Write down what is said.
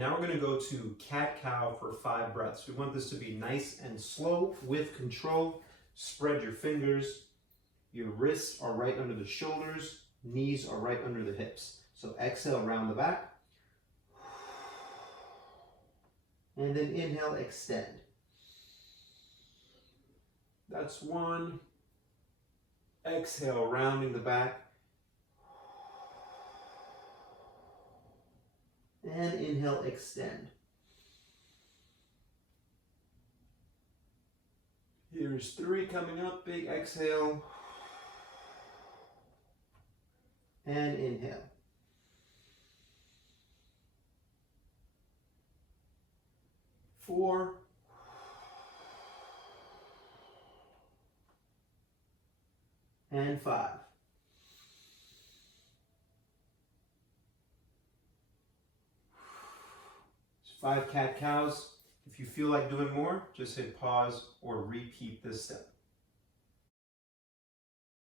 And now we're going to go to cat-cow for 5 breaths. We want this to be nice and slow with control. Spread your fingers. Your wrists are right under the shoulders. Knees are right under the hips. So exhale, round the back. And then inhale, extend. That's 1. Exhale, rounding the back. And inhale, extend. Here's 3 coming up, big exhale. And inhale. 4. And 5. 5 cat-cows. If you feel like doing more, just hit pause or repeat this step.